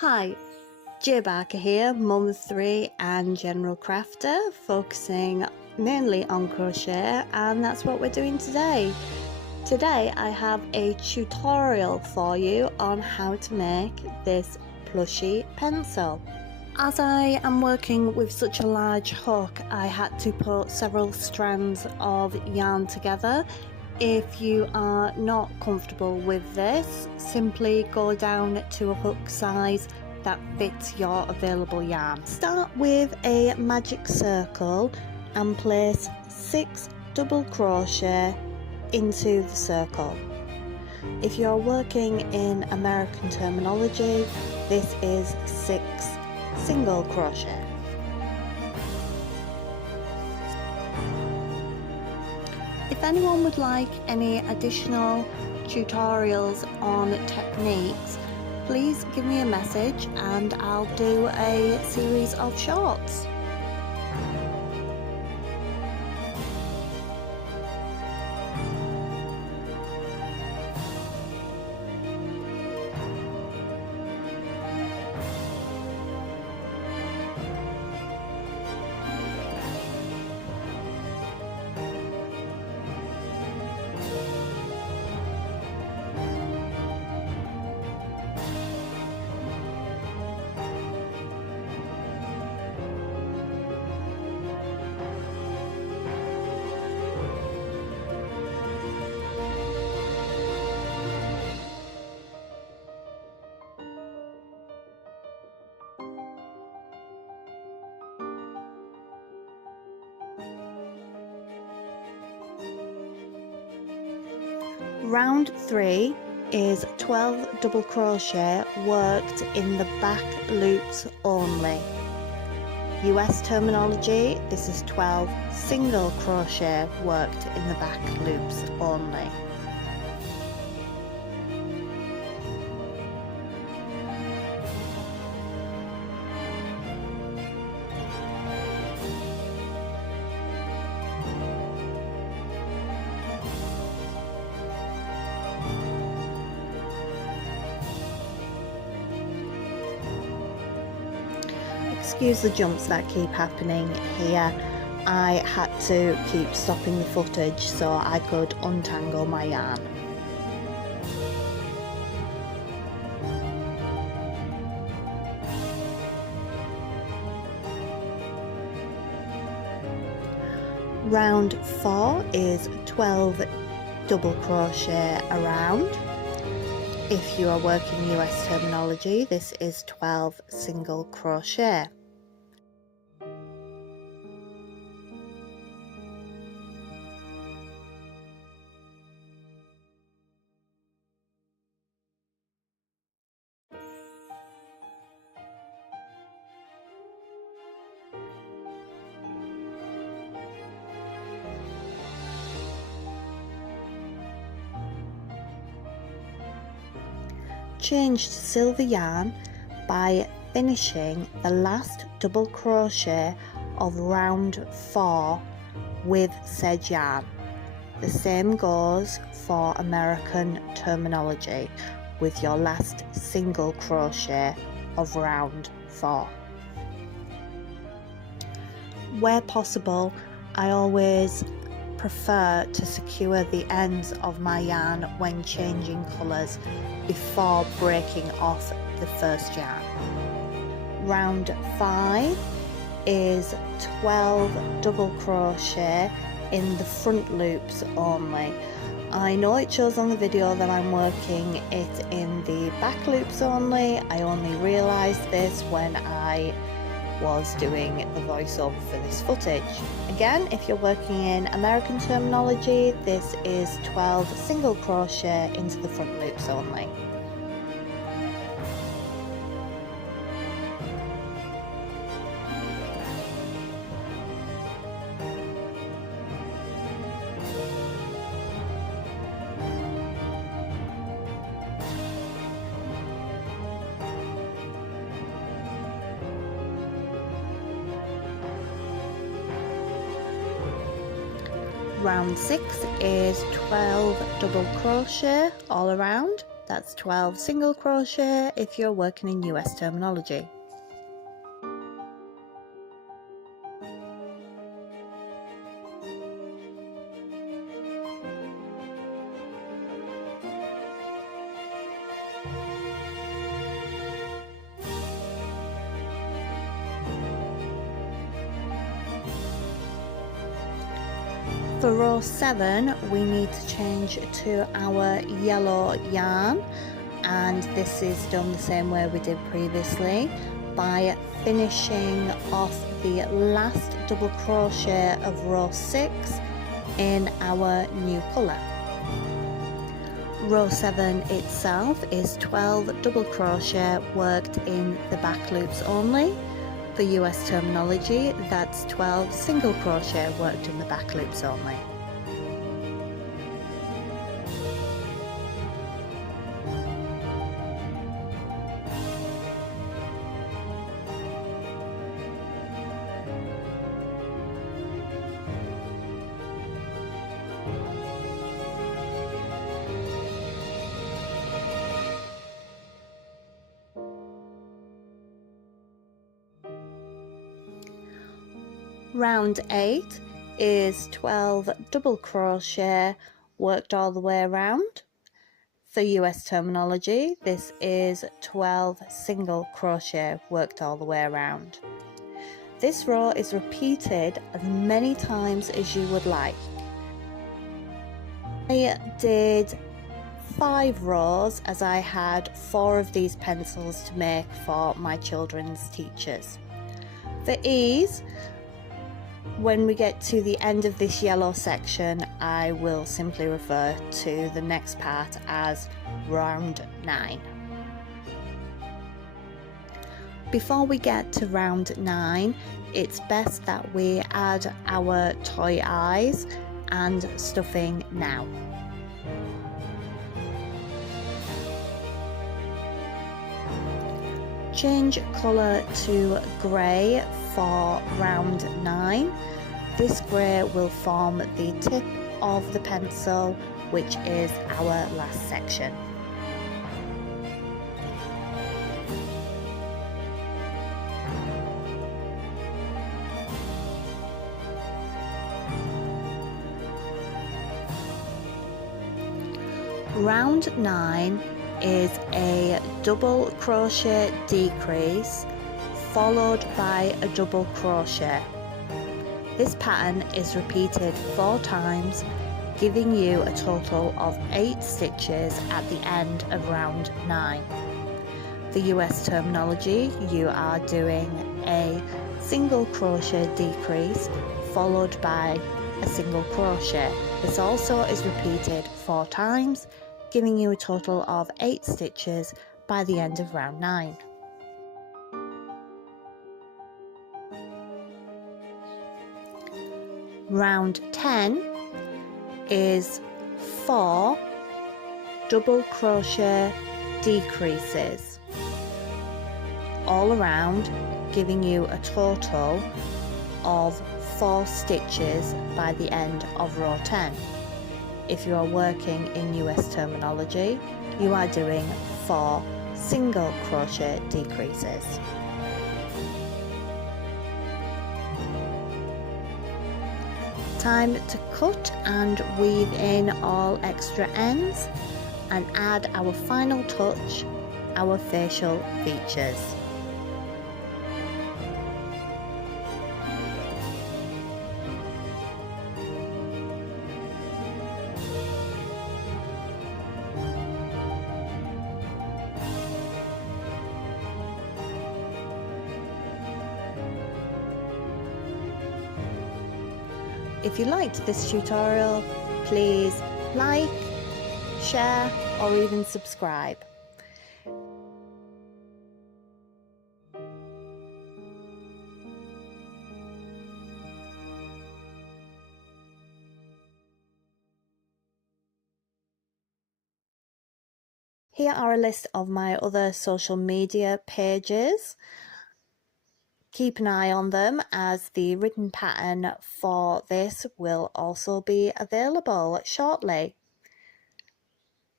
Hi, Barker here, mum of 3 and general crafter, focusing mainly on crochet, and that's what we're doing today. Today I have a tutorial for you on how to make this plushie pencil. As I am working with such a large hook, I had to put several strands of yarn together. If you are not comfortable with this, simply go down to a hook size that fits your available yarn. Start with a magic circle and place 6 double crochet into the circle. If you're working in American terminology, this is 6 single crochet. If anyone would like any additional tutorials on techniques, please give me a message and I'll do a series of shorts. Round 3 is 12 double crochet worked in the back loops only. US terminology, this is 12 single crochet worked in the back loops only. Excuse the jumps that keep happening here. I had to keep stopping the footage so I could untangle my yarn. Round 4 is 12 double crochet around. If you are working US terminology, this is 12 single crochet. Change to silver yarn by finishing the last double crochet of round 4 with said yarn. The same goes for American terminology with your last single crochet of round 4. Where possible, I always prefer to secure the ends of my yarn when changing colours before breaking off the first yarn. Round 5 is 12 double crochet in the front loops only. I know it shows on the video that I'm working it in the back loops only. I only realised this when I was doing the voiceover for this footage. Again, if you're working in American terminology, this is 12 single crochet into the front loops only. Round 6 is 12 double crochet all around. That's 12 single crochet if you're working in US terminology. For row 7 we need to change to our yellow yarn, and this is done the same way we did previously by finishing off the last double crochet of row 6 in our new colour. Row 7 itself is 12 double crochet worked in the back loops only. For US terminology, that's 12 single crochet worked in the back loops only. Round 8 is 12 double crochet worked all the way around. For US terminology, this is 12 single crochet worked all the way around. This row is repeated as many times as you would like. I did 5 rows as I had 4 of these pencils to make for my children's teachers. For ease, when we get to the end of this yellow section, I will simply refer to the next part as round 9. Before we get to round 9, it's best that we add our toy eyes and stuffing now. Change colour to grey for round 9. This grey will form the tip of the pencil, which is our last section. Round 9 is a double crochet decrease followed by a double crochet. This pattern is repeated 4 times, giving you a total of 8 stitches at the end of round 9. For US terminology, you are doing a single crochet decrease followed by a single crochet. This also is repeated 4 times, giving you a total of 8 stitches by the end of round 9. Round 10 is 4 double crochet decreases all around, giving you a total of 4 stitches by the end of row 10. If you are working in US terminology, you are doing 4 single crochet decreases. Time to cut and weave in all extra ends and add our final touch, our facial features. If you liked this tutorial, please like, share, or even subscribe. Here are a list of my other social media pages. Keep an eye on them as the written pattern for this will also be available shortly.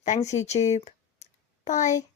Thanks YouTube. Bye.